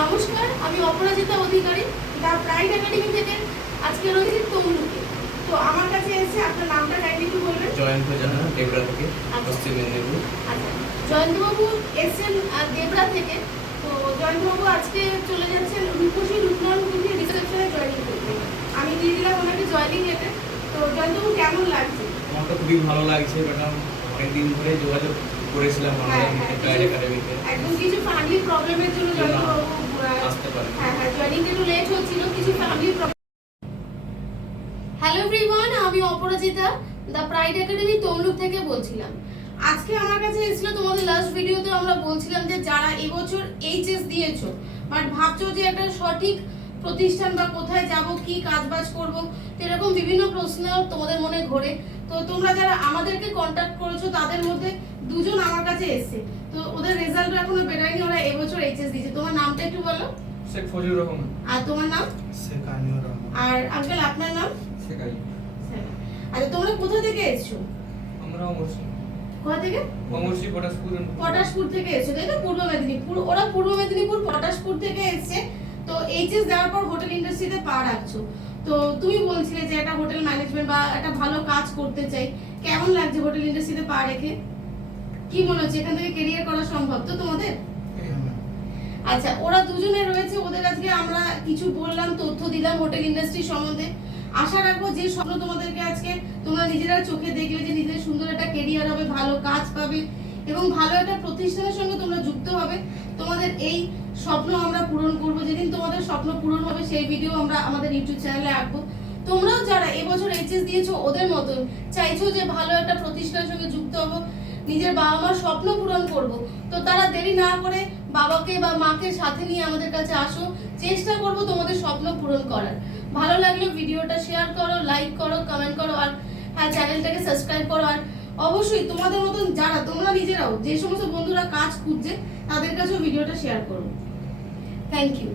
নমস্কার, আমি অপরাজিতা অধিকারী, the pride academy থেকে আজকে রয়েছি তমলুকে। তো আমার কাছে এসে আপনার নামটা কাইন্ডলি একটু বলবেন। জয়ন্ত জানা, দেবরা থেকে, পশ্চিম মেদিনীপুর। আচ্ছা, জয়ন্তবাবু এসেছেন দেবরা থেকে। তো জয়ন্তবাবু আজকে চলে যাচ্ছেন রূপসী রূপনারায়ণগঞ্জে রিসেপশনে জয়েনিং করতে। আমি দিয়ে দিলাম ওনাকে জয়েনিং লেটার। তো জয়ন্তবাবু কেমন লাগছে? আমার তো খুবই ভালো লাগছে, ম্যাডাম। অনেকদিন ধরে যোগাযোগ করেছিলাম অনলাইনে প্রাইড একাডেমিতে। একদম কিছু ফ্যামিলি প্রবলেমের জন্য জয়ন্তবাবু আসতে পারে। হ্যাঁ, জয়েনিং একটু লেট হচ্ছিল, কিছু ফ্যামিলি প্রবলেম। হ্যালো এভরিওয়ান, আমি অপরাজিতা, দ্য প্রাইড একাডেমি তমলুক থেকে বলছিলাম। আজকে আমার কাছে এসেছিল, তোমাদের লাস্ট ভিডিওতে আমরা বলছিলাম যে যারা এবছর এইচএস দিয়েছো বাট ভাবছো যে একটা সঠিক প্রতিষ্ঠান বা কোথায় যাব, কি কাজবাজ করব, এরকম বিভিন্ন প্রশ্ন তোমাদের মনে ঘোরে। তো তোমরা যারা আমাদেরকে কন্ট্যাক্ট করেছো তাদের মধ্যে দুজন আমার কাছে এসেছে। তো ওদের রেজাল্ট এখনো বেরোয়নি, ওরা এবছর এইচএস দিয়েছে। তোমার নামটা একটু বলো। শেখ ফজলুর রহমান। আর তোমার নাম? শেখ আনিউর রহমান। আর আঙ্কেল আপনার নাম? শেখ আইয়ুব। আচ্ছা, তোমরা কোথা থেকে এসেছো? আমরা অমরসিং। কোথা থেকে? অমরসিং পটাশপুর থেকে এসেছো, তাই না? পূর্ব মেদিনীপুর। ওরা পূর্ব মেদিনীপুর পটাশপুর থেকে এসেছে। তো এইচএস দেওয়ার পর হোটেল ইন্ডাস্ট্রিতে পা রাখছো। তো তুমি বলছিলে যে একটা হোটেল ম্যানেজমেন্ট বা একটা ভালো কাজ করতে চাই। কেমন লাগছে হোটেল ইন্ডাস্ট্রিতে পা রেখে? কি মনে হচ্ছে এখান থেকে ক্যারিয়ার করা সম্ভব তো তোমাদের? আচ্ছা, ওরা দুজনে রয়েছে, ওদের আজকে আমরা কিছু বললাম, তথ্য দিলাম হোটেল ইন্ডাস্ট্রি সম্বন্ধে। আশা রাখবো যে স্বপ্ন তোমাদেরকে আজকে তোমরা নিজেরা চোখে দেখলে যে নিজের সুন্দর একটা ক্যারিয়ার হবে, ভালো কাজ পাবে এবং ভালো একটা প্রতিষ্ঠানের সঙ্গে তোমরা যুক্ত হবে। তোমাদের এই স্বপ্ন আমরা পূরণ করব। যেদিন তোমাদের স্বপ্ন পূরণ হবে সেই ভিডিও আমরা আমাদের ইউটিউব চ্যানেলে রাখবো। তোমরাও যারা এবছর এইচএস দিয়েছো ওদের মতন চাইছো যে ভালো একটা প্রতিষ্ঠানের সঙ্গে যুক্ত হবো, নিজের বাবা মার স্বপ্ন পূরণ করব, তো তারা দেরি না করে বাবাকে বা মাকে সাথে নিয়ে আমাদের কাছে আসো। চেষ্টা করব তোমাদের স্বপ্ন পূরণ করার। ভালো লাগলে ভিডিওটা শেয়ার করো, লাইক করো, কমেন্ট করো, আর হ্যাঁ, চ্যানেলটাকে সাবস্ক্রাইব করো। আর অবশ্যই তোমাদের মতন যারা তোমরা নিজেরাও যে সমস্ত বন্ধুরা কাজ খুঁজছে তাদের কাছেও ভিডিওটা শেয়ার করো। Thank you.